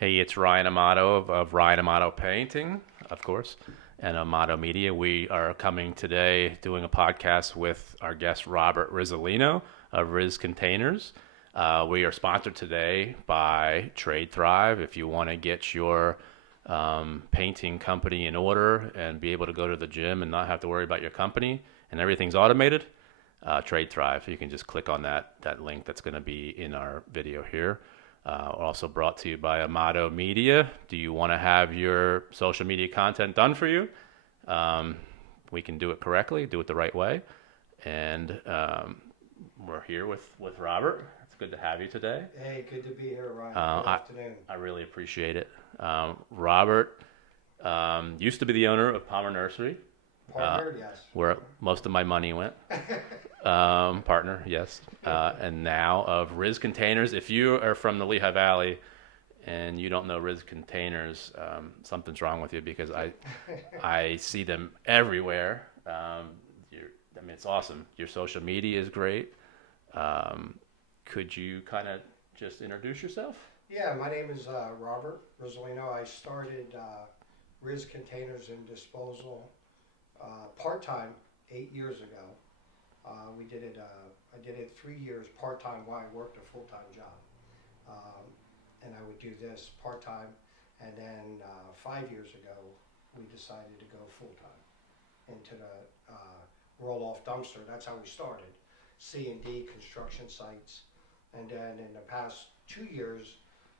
Hey, it's Ryan Amato of Ryan Amato Painting, of course, and Amato Media. We are coming today doing a podcast with our guest Robert Rizzolino of Rizz Containers. We are sponsored today by Trade Thrive. If you want to get your painting company in order and be able to go to the gym and not have to worry about your company and everything's automated, Trade Thrive. You can just click on that link that's going to be in our video here. Also brought to you by Amato Media. Do you want to have your social media content done for you? We can do it correctly, do it the right way. And we're here with Robert. It's good to have you today. Hey, good to be here, Ryan. Good afternoon. I really appreciate it. Robert used to be the owner of Palmer Nursery. Partner, yes. Where most of my money went. Partner, yes. And now of Rizz Containers. If you are from the Lehigh Valley and you don't know Rizz Containers, something's wrong with you because I see them everywhere. It's awesome. Your social media is great. Could you kind of just introduce yourself? Yeah, my name is Robert Rizzolino. I started Rizz Containers and Disposal part-time 8 years ago. I did it 3 years part-time while I worked a full-time job. And I would do this part-time. And then 5 years ago, we decided to go full-time into the roll-off dumpster. That's how we started. C&D construction sites. And then in the past 2 years,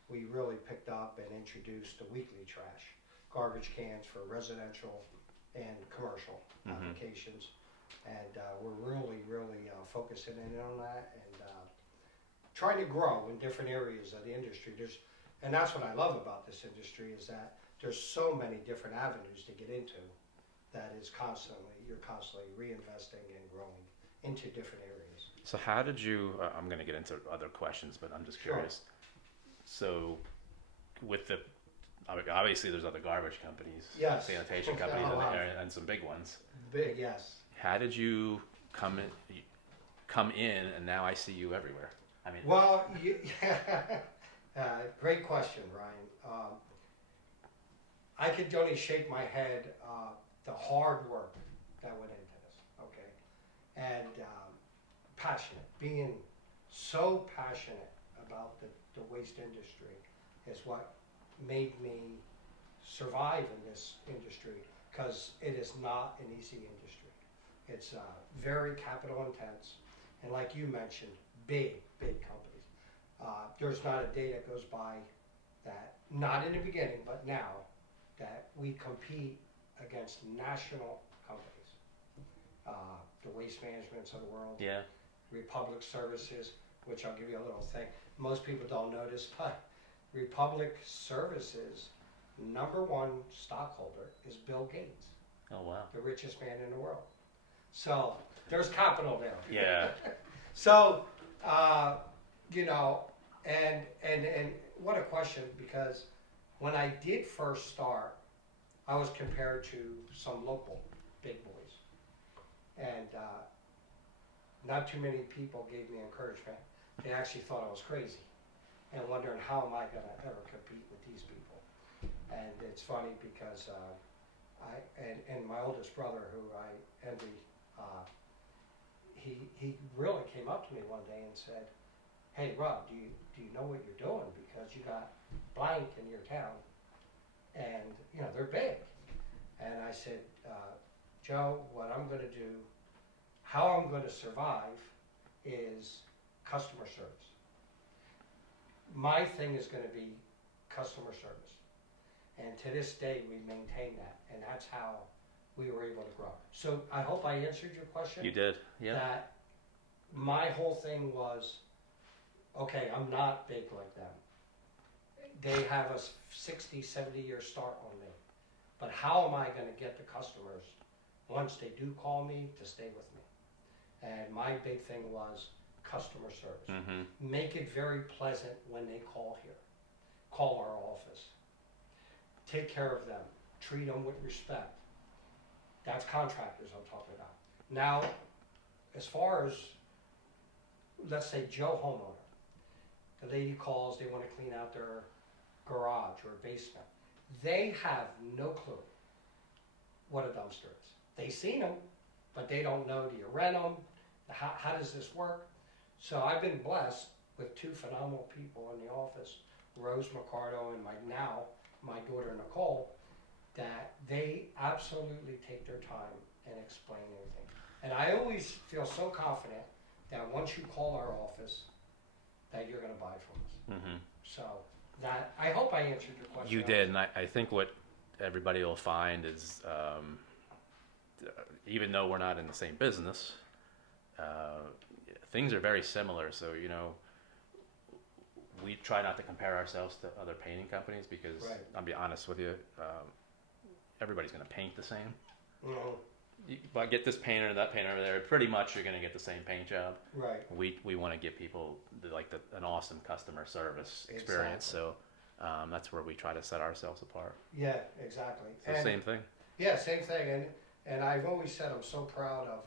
we really picked up and introduced the weekly trash, garbage cans for residential and commercial applications. And we're really focusing in on that and trying to grow in different areas of the industry. And that's what I love about this industry is that there's so many different avenues to get into that is you're constantly reinvesting and growing into different areas. So how did you, I'm going to get into other questions, but I'm just curious. So with obviously there's other garbage companies, yes, sanitation companies, and some big ones. Big, yes. How did you come in, and now I see you everywhere? I mean, well, great question, Ryan. I could only shake my head the hard work that went into this. Okay, and passionate, being so passionate about the waste industry is what made me survive in this industry because it is not an easy industry. It's very capital intense, and like you mentioned, big companies. There's not a day that goes by that, not in the beginning, but now, that we compete against national companies. The Waste Managements of the world, yeah. Republic Services, which I'll give you a little thing. Most people don't notice, but Republic Services' #1 stockholder is Bill Gates. Oh, wow. The richest man in the world. So there's capital there. Yeah. So, and what a question, because when I did first start, I was compared to some local big boys. And not too many people gave me encouragement. They actually thought I was crazy and wondering how am I going to ever compete with these people. And it's funny because and my oldest brother, who I envy, he really came up to me one day and said, "Hey Rob, do you know what you're doing? Because you got blank in your town, and they're big." And I said, "Joe, what I'm going to do, how I'm going to survive, is customer service. My thing is going to be customer service." And to this day, we maintain that, and that's how we were able to grow. So I hope I answered your question. You did, yeah. That my whole thing was, okay, I'm not big like them. They have a 60, 70-year start on me. But how am I going to get the customers, once they do call me, to stay with me? And my big thing was customer service. Make it very pleasant when they call here. Call our office. Take care of them. Treat them with respect. That's contractors I'm talking about. Now, as far as, let's say, Joe homeowner, the lady calls, they want to clean out their garage or basement, they have no clue what a dumpster is. They've seen them, but they don't know, do you rent them? How does this work? So I've been blessed with two phenomenal people in the office, Rose Mercado and my daughter Nicole, that they absolutely take their time and explain everything. And I always feel so confident that once you call our office, that you're going to buy from us. So that, I hope I answered your question. You did, and I think what everybody will find is, even though we're not in the same business, things are very similar. So, you know, we try not to compare ourselves to other painting companies because, Right. I'll be honest with you, everybody's going to paint the same. Mhm. If I get this painter and that painter over there, pretty much you're going to get the same paint job. Right. We want to give people an awesome customer service experience. Exactly. So that's where we try to set ourselves apart. Yeah, exactly. So same thing. Yeah, same thing. And I've always said I'm so proud of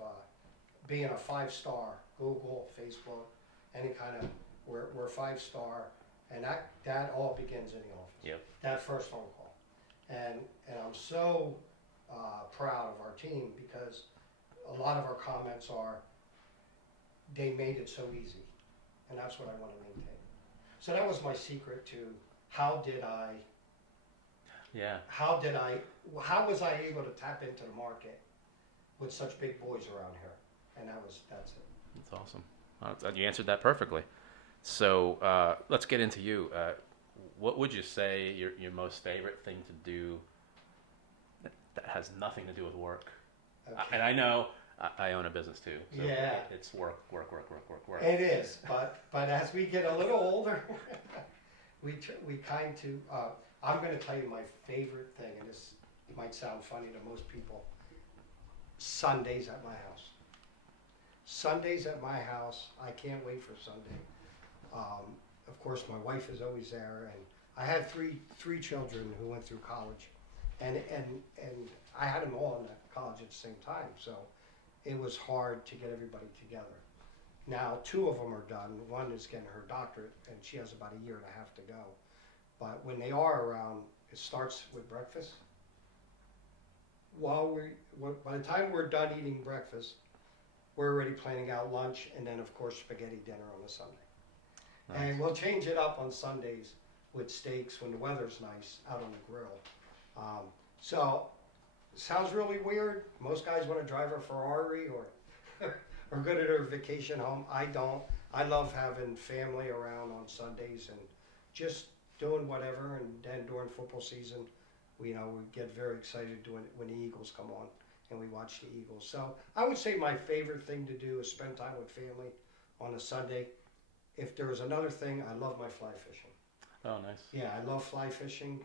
being a 5-star, Google, Facebook, any kind of, we're 5-star, and that all begins in the office. Yep. That first phone call. And I'm so proud of our team because a lot of our comments are, they made it so easy. And that's what I want to maintain. So that was my secret to how was I able to tap into the market with such big boys around here? And that's it. That's awesome. You answered that perfectly. So let's get into you. What would you say your most favorite thing to do that has nothing to do with work? Okay. And I know I own a business too. So Yeah. It's work. It is, but as we get a little older, we kind to. I'm going to tell you my favorite thing, and this might sound funny to most people. Sundays at my house. Sundays at my house. I can't wait for Sunday. Of course, my wife is always there, and I had three children who went through college, and I had them all in college at the same time, so it was hard to get everybody together. Now, 2 of them are done. One is getting her doctorate, and she has about a year and a half to go. But when they are around, it starts with breakfast. By the time we're done eating breakfast, we're already planning out lunch, and then of course spaghetti dinner on a Sunday. Nice. And we'll change it up on Sundays with steaks when the weather's nice out on the grill. So it sounds really weird. Most guys want to drive a Ferrari or go to their vacation home. I don't. I love having family around on Sundays and just doing whatever. And then during football season, we get very excited when the Eagles come on and we watch the Eagles. So I would say my favorite thing to do is spend time with family on a Sunday. If there was another thing, I love my fly fishing. Oh, nice. Yeah, I love fly fishing.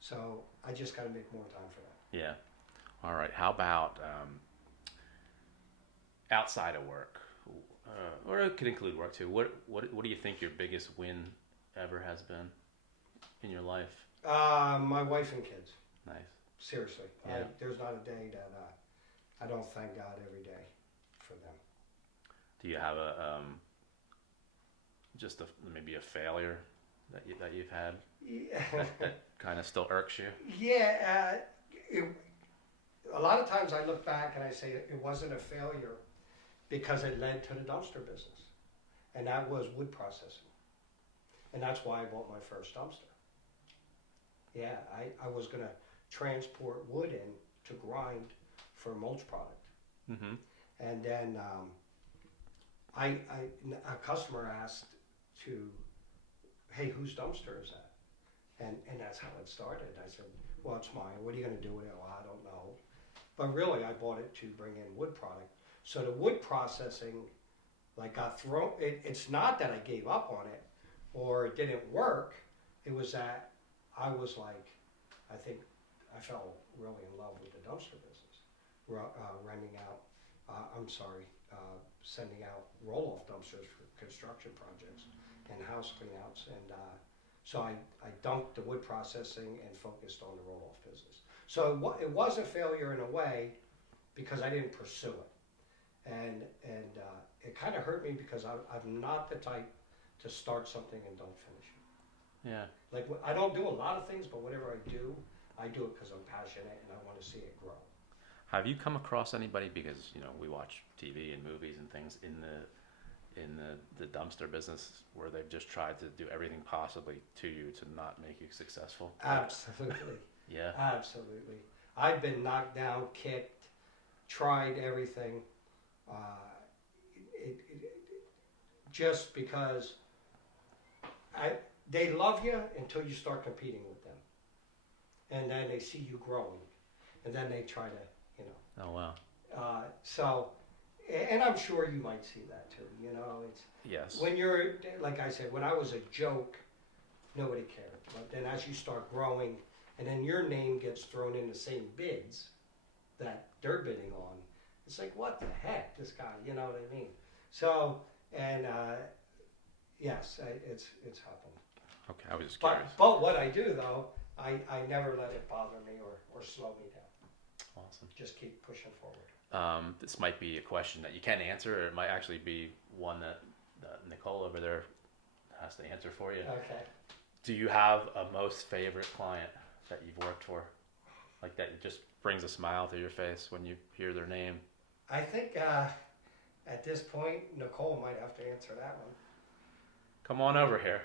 So I just got to make more time for that. Yeah. All right. How about outside of work, or it could include work too? What do you think your biggest win ever has been in your life? My wife and kids. Nice. Seriously, Yeah. there's not a day that I don't thank God every day for them. Do you have maybe a failure that you've had Yeah. that kind of still irks you? Yeah, a lot of times I look back and I say it wasn't a failure because it led to the dumpster business, and that was wood processing, and that's why I bought my first dumpster. Yeah, I was going to transport wood in to grind for mulch product, Mm-hmm. and then a customer asked hey, whose dumpster is that? And that's how it started. I said, well, it's mine. What are you going to do with it? Well, I don't know. But really, I bought it to bring in wood product. So the wood processing, got thrown. It's not that I gave up on it or it didn't work. It was that I was I think I fell really in love with the dumpster business. Sending out roll-off dumpsters for construction projects and house cleanouts. And so I dumped the wood processing and focused on the roll-off business. So it was a failure in a way because I didn't pursue it. And it kind of hurt me because I'm not the type to start something and don't finish it. Yeah. Like, I don't do a lot of things, but whatever I do it because I'm passionate and I want to see it grow. Have you come across anybody, because we watch TV and movies and things in the dumpster business, where they've just tried to do everything possibly to you to not make you successful? Absolutely. Yeah. Absolutely. I've been knocked down, kicked, tried everything. Uh, just because they love you until you start competing with them. And then they see you growing. And then they try to, Oh wow. So, and I'm sure you might see that too. It's Yes. when you're, like I said, when I was a joke, nobody cared. But then as you start growing, and then your name gets thrown in the same bids that they're bidding on, it's like, what the heck, this guy, you know what I mean? So, and yes, it's happened. Okay, I was just curious. But what I do though, I never let it bother me or slow me down. Awesome. Just keep pushing forward. This might be a question that you can answer, or it might actually be one that Nicole over there has to answer for you. Okay. Do you have a most favorite client that you've worked for? Like that just brings a smile to your face when you hear their name? I think at this point, Nicole might have to answer that one. Come on over here.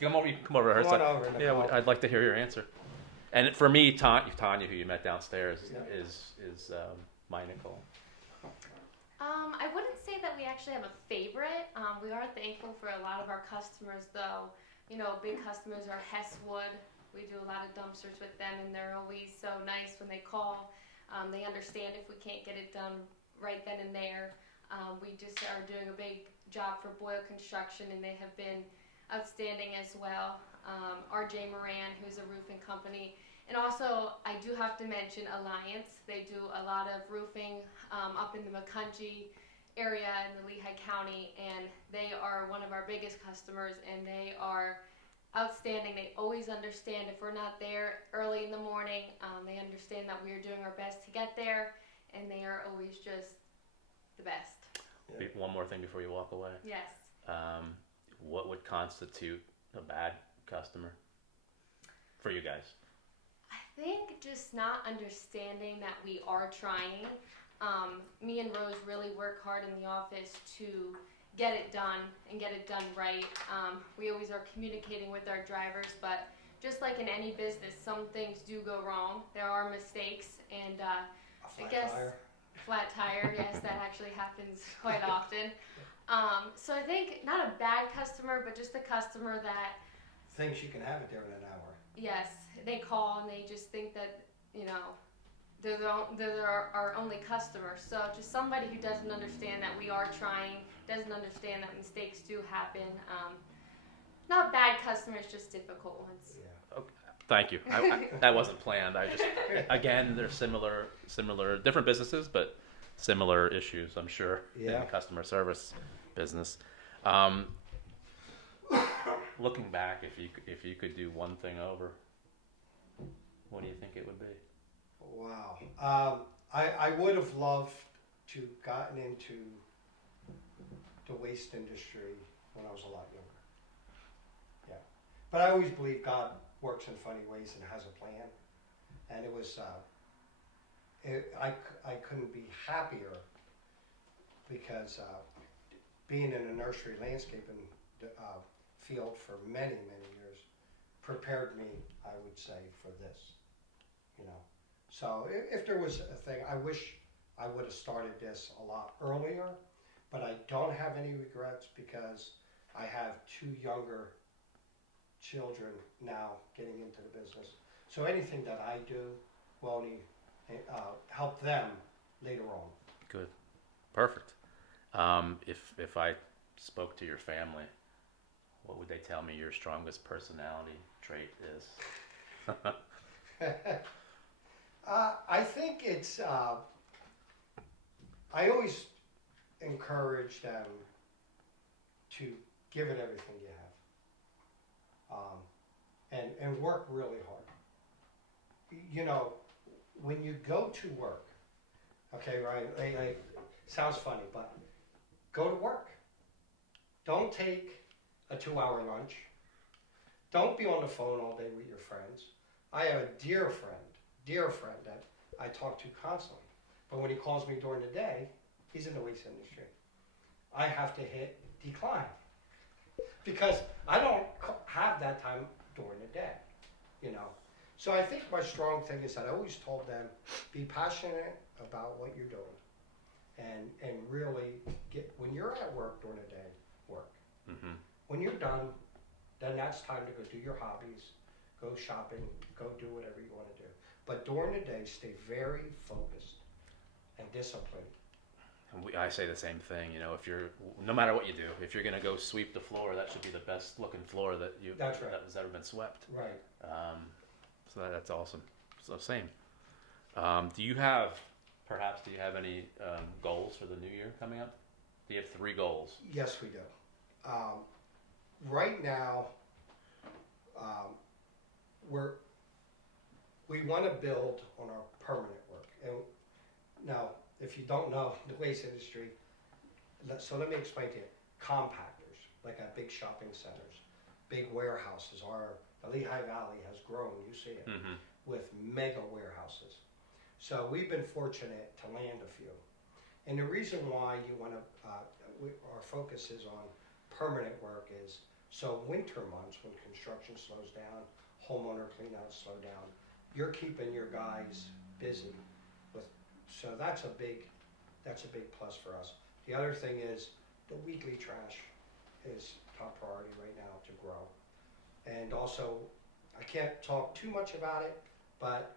Come over here. Come on over, Nicole. Yeah, I'd like to hear your answer. And for me, Tanya, who you met downstairs, is my Nicole. I wouldn't say that we actually have a favorite. We are thankful for a lot of our customers, though. Big customers are Hesswood. We do a lot of dumpsters with them, and they're always so nice when they call. They understand if we can't get it done right then and there. We just are doing a big job for Boyle Construction, and they have been outstanding as well. RJ Moran, who's a roofing company. And also, I do have to mention Alliance. They do a lot of roofing up in the McCungie area in the Lehigh County, and they are one of our biggest customers, and they are outstanding. They always understand if we're not there early in the morning. They understand that we are doing our best to get there, and they are always just the best. Yeah. One more thing before you walk away. Yes. What would constitute a bad customer for you guys? I think just not understanding that we are trying. Me and Rose really work hard in the office to get it done and get it done right. We always are communicating with our drivers, but just like in any business, some things do go wrong. There are mistakes, and I guess flat tire, yes, that actually happens quite often. So I think not a bad customer, but just a customer that thinks you can have it there in an hour. Yes, they call and they just think that they're our only customer. So just somebody who doesn't understand that we are trying, doesn't understand that mistakes do happen. Not bad customers, just difficult ones. Yeah. Okay. Thank you. That wasn't planned. I just, again, they're similar, different businesses, but similar issues, I'm sure, in the customer service business. Looking back, if you could do one thing over, what do you think it would be? Wow. I would have loved to gotten into the waste industry when I was a lot younger. Yeah. But I always believe God works in funny ways and has a plan. And it was, I couldn't be happier because being in a nursery landscaping field for many, many years prepared me, I would say, for this, So if there was a thing, I wish I would have started this a lot earlier, but I don't have any regrets because I have 2 younger children now getting into the business. So anything that I do will only help them later on. Good. Perfect. If I spoke to your family, what would they tell me your strongest personality trait is? I think it's, I always encourage them to give it everything you have, and work really hard. When you go to work, okay, right, sounds funny, but go to work. Don't take a 2-hour lunch. Don't be on the phone all day with your friends. I have a dear friend that I talk to constantly. But when he calls me during the day, he's in the waste industry. I have to hit decline because I don't have that time during the day, you know. So I think my strong thing is that I always told them, be passionate about what you're doing, and really when you're at work during the day, work. Mm-hmm. When you're done, then that's time to go do your hobbies, go shopping, go do whatever you want to do. But during the day, stay very focused and disciplined. And I say the same thing. You know, no matter what you do, if you're going to go sweep the floor, that should be the best looking floor that That's right. that has ever been swept. Right. So that's awesome. So same. Do you have any goals for the new year coming up? Do you have 3 goals? Yes, we do. Right now, we want to build on our permanent work. And now, if you don't know the waste industry, so let me explain to you. Compactors, like at big shopping centers, big warehouses, the Lehigh Valley has grown, you see it, Mm-hmm. with mega warehouses. So we've been fortunate to land a few. And the reason why you want to, our focus is on permanent work is, so winter months when construction slows down, homeowner cleanouts slow down, you're keeping your guys busy with, so that's a big plus for us. The other thing is the weekly trash is top priority right now to grow. And also, I can't talk too much about it, but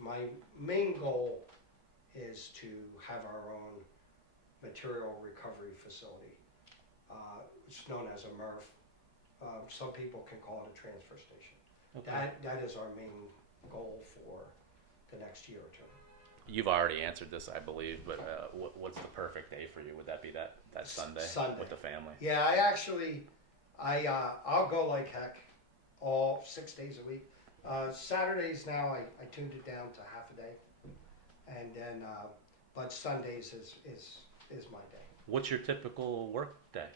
my main goal is to have our own material recovery facility. It's known as a MRF. Some people can call it a transfer station. Okay. That is our main goal for the next year or two. You've already answered this, I believe, but what's the perfect day for you? Would that be that Sunday, Sunday with the family? Yeah, I'll go like heck all 6 days a week. Saturdays now I tuned it down to half a day, and then but Sundays is my day. What's your typical work day?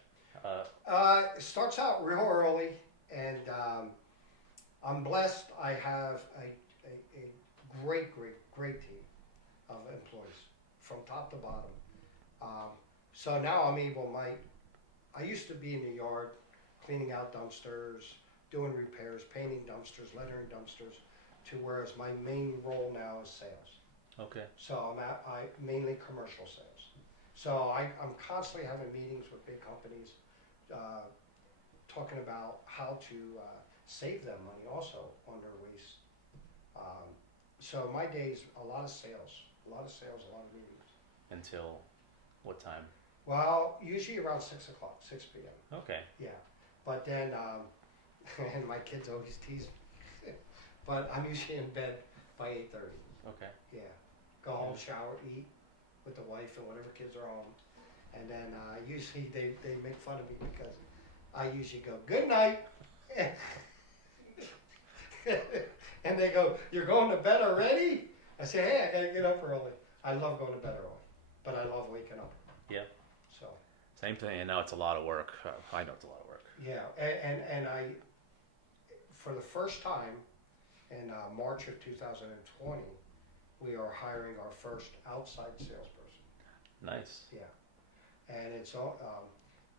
It starts out real early, and I'm blessed. I have a great team of employees from top to bottom. So now I'm able. I used to be in the yard cleaning out dumpsters, doing repairs, painting dumpsters, lettering dumpsters, to whereas my main role now is sales. Okay. So I mainly commercial sales. So I'm constantly having meetings with big companies, talking about how to save them money also on their waste. So my days, a lot of sales, a lot of meetings. Until what time? Well, usually around 6 o'clock, 6 p.m. Okay. Yeah, but then, and my kids always tease me, but I'm usually in bed by 8:30. Okay. Yeah, go home, shower, eat with the wife and whatever kids are home, and then usually they make fun of me because I usually go, good night, and they go, you're going to bed already? I say, hey, I gotta get up early. I love going to bed early, but I love waking up. Yeah. So. Same thing. I know it's a lot of work. I know it's a lot of work. Yeah, and I, for the first time in March of 2020, we are hiring our first outside salesperson. Nice. Yeah, and it's all,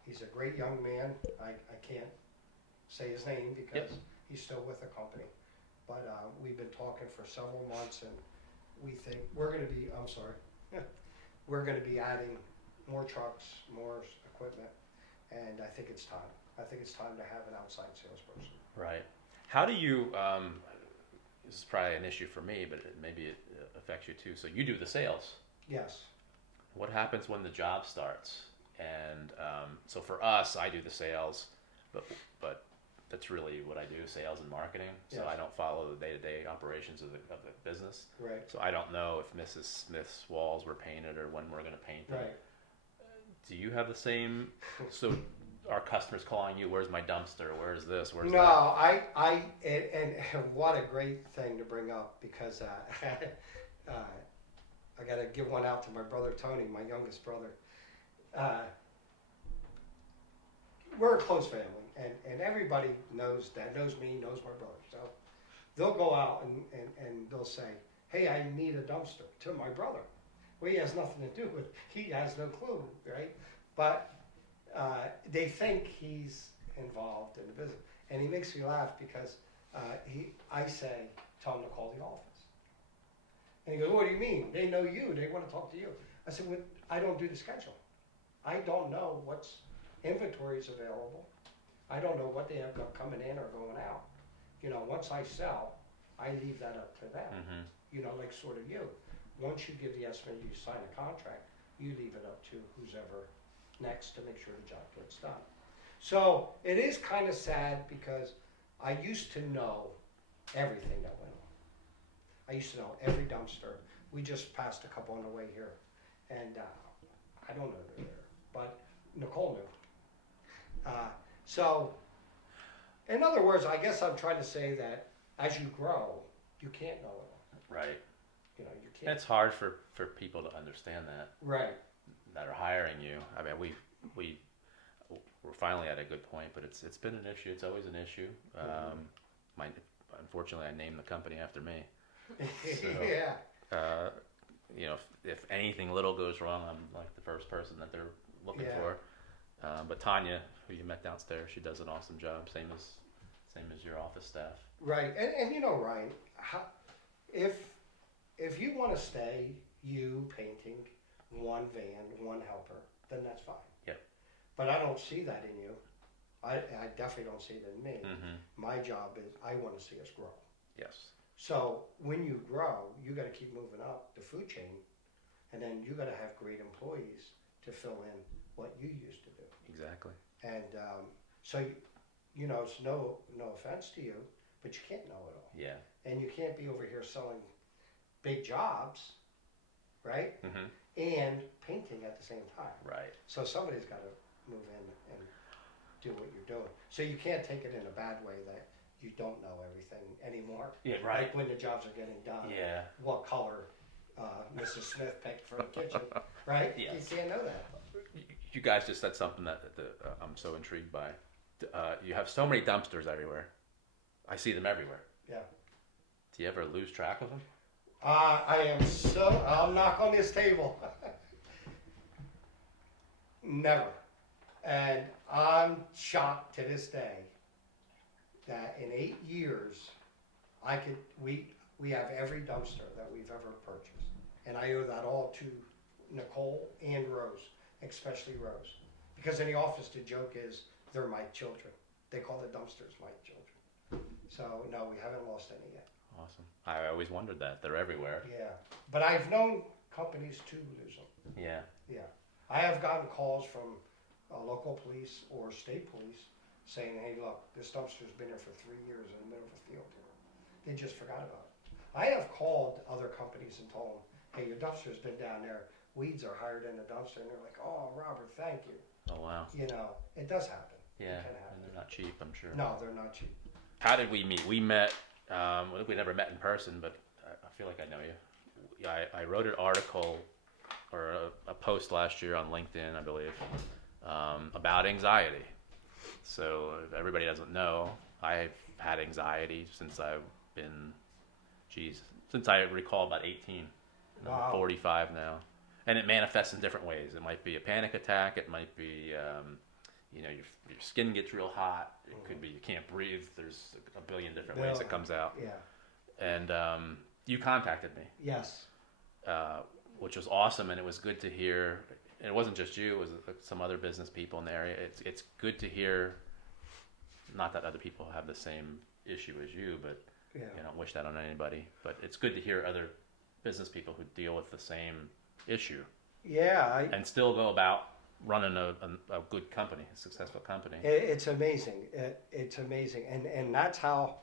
he's a great young man. I can't say his name because he's still with the company, but we've been talking for several months, and we think we're going to be, we're going to be adding more trucks, more equipment, and I think it's time. I think it's time to have an outside salesperson. Right. How do you, this is probably an issue for me, but maybe it affects you too. So you do the sales. Yes. What happens when the job starts? And so for us, I do the sales, but that's really what I do, sales and marketing. So Yes. I don't follow the day-to-day operations of the business. Right. So I don't know if Mrs. Smith's walls were painted or when we're going to paint them. Right. Do you have the same? So our customers calling you, where's my dumpster? Where's this? Where's No, that? and what a great thing to bring up, because I got to give one out to my brother Tony, my youngest brother. We're a close family, and everybody knows me, knows my brother. So they'll go out and they'll say, hey, I need a dumpster to my brother. Well, he has nothing to do with it. He has no clue, right? But they think he's involved in the business. And he makes me laugh because I say, tell him to call the office. And he goes, what do you mean? They know you. They want to talk to you. I said, well, I don't do the schedule. I don't know what's inventory is available. I don't know what they have coming in or going out. You know, once I sell, I leave that up to them. Mm-hmm. You know, like sort of you. Once you give the estimate, you sign a contract, you leave it up to who's ever next to make sure the job gets done. So it is kind of sad because I used to know everything that went on. I used to know every dumpster. We just passed a couple on the way here, and I don't know they're there, but Nicole knew. So, in other words, I guess I'm trying to say that as you grow, you can't know it all. Right. You know, you can't. It's hard for people to understand that. Right. That are hiring you. I mean, we're finally at a good point, but it's been an issue. It's always an issue. Unfortunately, I named the company after me. So, yeah. You know, if anything little goes wrong, I'm like the first person that they're looking for. But Tanya, who you met downstairs, she does an awesome job. Same as your office staff. Right, and you know, Ryan, if you want to stay, you painting, one van, one helper, then that's fine. Yeah. But I don't see that in you. I definitely don't see it in me. Mm-hmm. My job is I want to see us grow. Yes. So when you grow, you got to keep moving up the food chain, and then you got to have great employees to fill in what you used to do. Exactly. And so you know, it's no offense to you, but you can't know it all. Yeah. And you can't be over here selling big jobs, right? Mm-hmm. And painting at the same time. Right. So somebody's got to move in and do what you're doing. So you can't take it in a bad way that you don't know everything anymore. Yeah, right. Like when the jobs are getting done. Yeah. What color Mrs. Smith picked for the kitchen, right? Yes. You can't know that. You guys just said something that I'm so intrigued by. You have so many dumpsters everywhere. I see them everywhere. Yeah. Do you ever lose track of them? I'll knock on this table. Never. And I'm shocked to this day that in 8 years, we have every dumpster that we've ever purchased. And I owe that all to Nicole and Rose, especially Rose. Because in the office, the joke is, they're my children. They call the dumpsters my children. So, no, we haven't lost any yet. Awesome. I always wondered that. They're everywhere. Yeah. But I've known companies to lose them. Yeah. Yeah. I have gotten calls from local police or state police saying, hey, look, this dumpster's been here for 3 years in the middle of a field here. They just forgot about it. I have called other companies and told them, hey, your dumpster's been down there. Weeds are higher than the dumpster. And they're like, oh, Robert, thank you. Oh, wow. You know, it does happen. Yeah. It can happen. And they're not cheap, I'm sure. No, they're not cheap. How did we meet? We met, we never met in person, but I feel like I know you. I wrote an article or a post last year on LinkedIn, I believe, about anxiety. So if everybody doesn't know, I've had anxiety since I've been, since I recall about 18. Wow. I'm 45 now. And it manifests in different ways. It might be a panic attack. It might be, your skin gets real hot. It could be you can't breathe. There's a billion different ways it comes out. Yeah. And you contacted me. Yes. Which was awesome, and it was good to hear. And it wasn't just you; it was some other business people in the area. It's good to hear. Not that other people have the same issue as you, but I don't wish that on anybody. But it's good to hear other business people who deal with the same issue. Yeah. And still go about running a good company, a successful company. It's amazing. It's amazing. And that's how,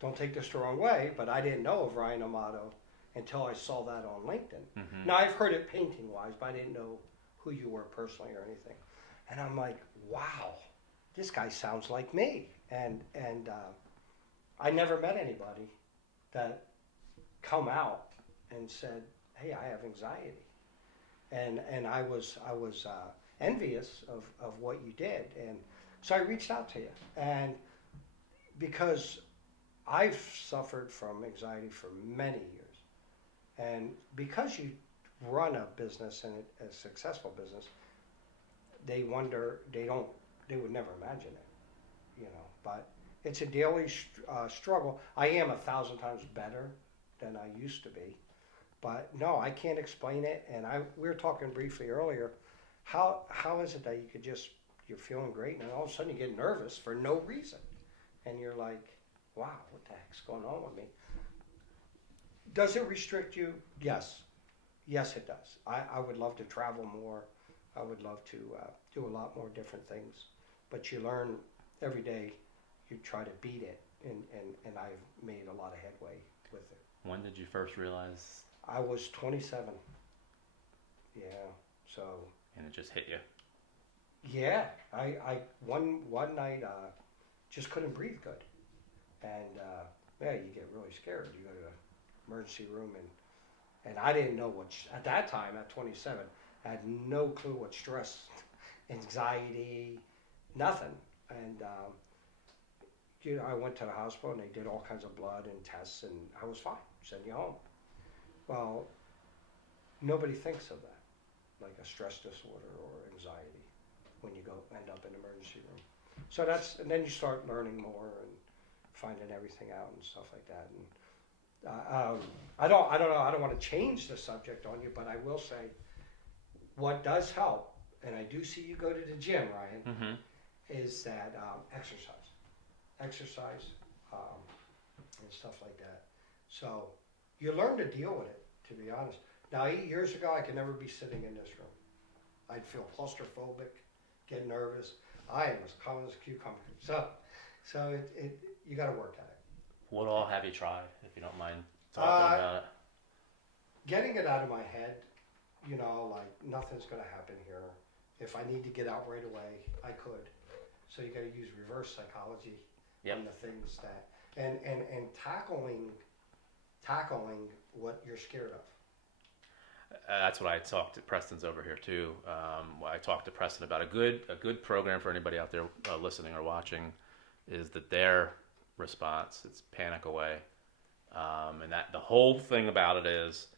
don't take this the wrong way, but I didn't know of Ryan Amato until I saw that on LinkedIn. Mm-hmm. Now, I've heard it painting-wise, but I didn't know who you were personally or anything. And I'm like, wow, this guy sounds like me. And I never met anybody that come out and said, hey, I have anxiety. And I was envious of what you did. And So I reached out to you, and because I've suffered from anxiety for many years, and because you run a business and a successful business, they wonder, they would never imagine it, but it's a daily struggle. I am 1,000 times better than I used to be, but no, I can't explain it. And we were talking briefly earlier, how is it that you could you're feeling great, and all of a sudden you get nervous for no reason, and you're like, wow, what the heck's going on with me? Does it restrict you? Yes. Yes, it does. I would love to travel more. I would love to do a lot more different things. But you learn every day, you try to beat it, and I've made a lot of headway with it. When did you first realize? I was 27. Yeah, so. And it just hit you? Yeah, I one night just couldn't breathe good. And yeah, you get really scared. You go to the emergency room, and I didn't know at that time, at 27, I had no clue what stress, anxiety, nothing. And I went to the hospital, and they did all kinds of blood and tests, and I was fine. Sent you home. Well, nobody thinks of that, like a stress disorder or anxiety, when you end up in the emergency room. So and then you start learning more and finding everything out and stuff like that. And I don't know. I don't want to change the subject on you, but I will say, what does help, and I do see you go to the gym, Ryan, Mm-hmm. is that exercise, and stuff like that. So you learn to deal with it, to be honest. Now, 8 years ago, I could never be sitting in this room. I'd feel claustrophobic, get nervous. I am as calm as a cucumber. So you got to work at it. What all have you tried, if you don't mind talking about it? Getting it out of my head, like nothing's going to happen here. If I need to get out right away, I could. So you got to use reverse psychology on the things that, and tackling what you're scared of. That's what I talked to Preston's over here too. I talked to Preston about a good program for anybody out there listening or watching is that their response, it's panic away, and that the whole thing about it is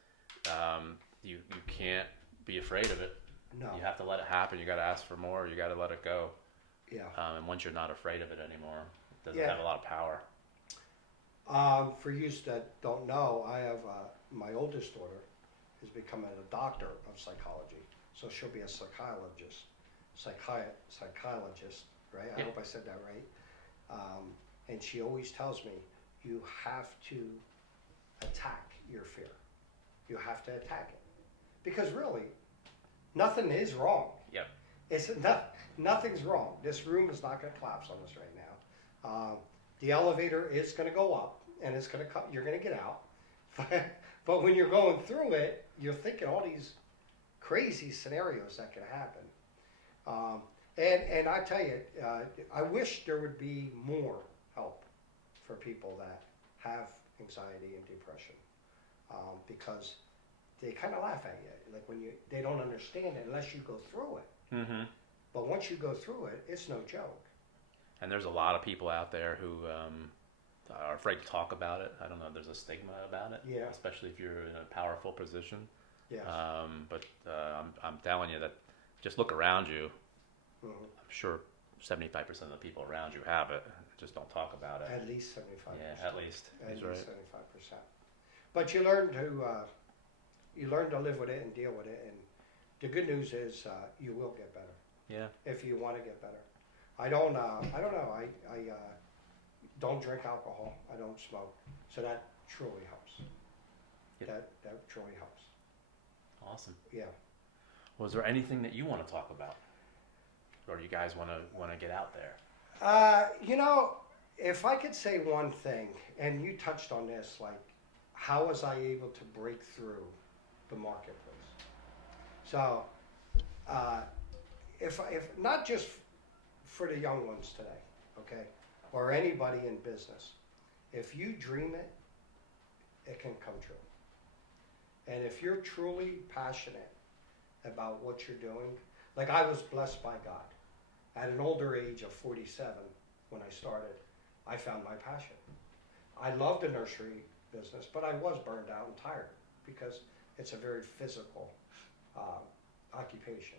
you can't be afraid of it. No. You have to let it happen. You got to ask for more. You got to let it go. Yeah. And once you're not afraid of it anymore, it doesn't have a lot of power. For you that don't know, I have my oldest daughter is becoming a doctor of psychology, so she'll be a psychologist, right? I hope I said that right. And she always tells me, you have to attack your fear. You have to attack it, because really, nothing is wrong. Yep. Nothing's wrong. This room is not going to collapse on us right now. The elevator is going to go up, and it's going to come. You're going to get out. But when you're going through it, you're thinking all these crazy scenarios that can happen. And I tell you, I wish there would be more help for people that have anxiety and depression, because they kind of laugh at you, like they don't understand it unless you go through it. Mm-hmm. But once you go through it, it's no joke. And there's a lot of people out there who are afraid to talk about it. I don't know. There's a stigma about it, especially if you're in a powerful position. Yes. But I'm telling you that just look around you. Mm-hmm. I'm sure 75% of the people around you have it. Just don't talk about it. At least 75%. Yeah, at least. At He's least right. 75%. But you learn to live with it and deal with it. And the good news is you will get better. Yeah. If you want to get better. I don't know. I don't drink alcohol. I don't smoke. So that truly helps. Yep. That truly helps. Awesome. Yeah. Was there anything that you want to talk about, or do you guys want to get out there? If I could say one thing, and you touched on this, like, how was I able to break through the marketplace? So, if not just for the young ones today, okay, or anybody in business, if you dream it, it can come true. And if you're truly passionate about what you're doing, like I was blessed by God, At an older age of 47, when I started, I found my passion. I loved the nursery business, but I was burned out and tired because it's a very physical occupation.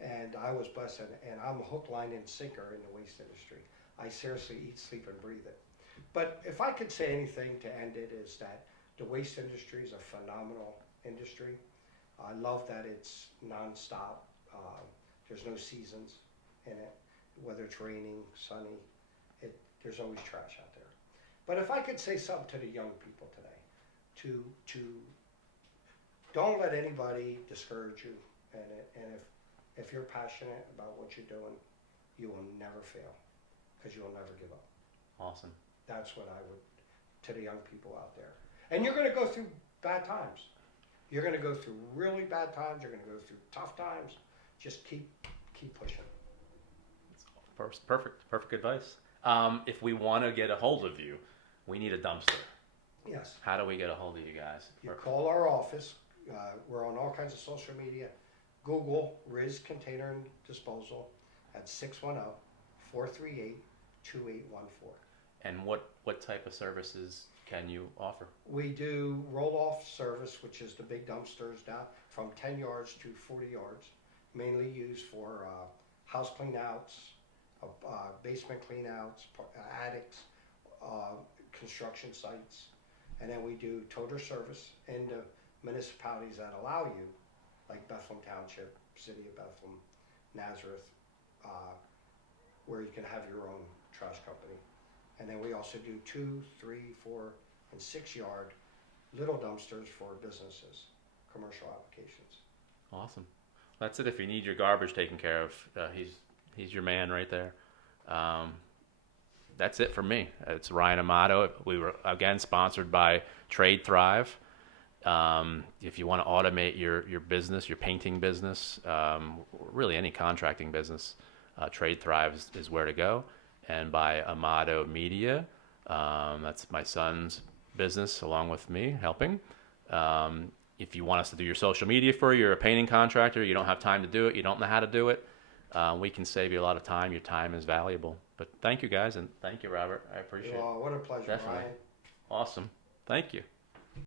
And I was blessed, and I'm a hook, line, and sinker in the waste industry. I seriously eat, sleep, and breathe it. But if I could say anything to end it, is that the waste industry is a phenomenal industry. I love that it's nonstop. There's no seasons in it, whether it's raining, sunny. There's always trash out there. But if I could say something to the young people today, to don't let anybody discourage you, and if you're passionate about what you're doing, you will never fail, because you will never give up. Awesome. That's what I would, to the young people out there. And you're going to go through bad times. You're going to go through really bad times. You're going to go through tough times. Just keep pushing. Perfect advice. If we want to get a hold of you, we need a dumpster. Yes. How do we get a hold of you guys? You call our office. We're on all kinds of social media. Google Rizz Container and Disposal at 610-438-2814. And what type of services can you offer? We do roll-off service, which is the big dumpsters down from 10 yards to 40 yards, mainly used for house clean-outs, basement clean-outs, attics, construction sites. And then we do toter service in the municipalities that allow you, like Bethlehem Township, City of Bethlehem, Nazareth, where you can have your own trash company. And then we also do 2, 3, 4, and 6 yard little dumpsters for businesses, commercial applications. Awesome. That's it. If you need your garbage taken care of, he's your man right there. That's it for me. It's Ryan Amato. We were again sponsored by Trade Thrive. If you want to automate your business, your painting business, really any contracting business, Trade Thrive is where to go. And by Amato Media, that's my son's business along with me helping. If you want us to do your social media for you, you're a painting contractor, you don't have time to do it, you don't know how to do it, we can save you a lot of time. Your time is valuable. But thank you guys, and thank you, Robert. I appreciate it. What a pleasure, Definitely. Ryan. Awesome. Thank you.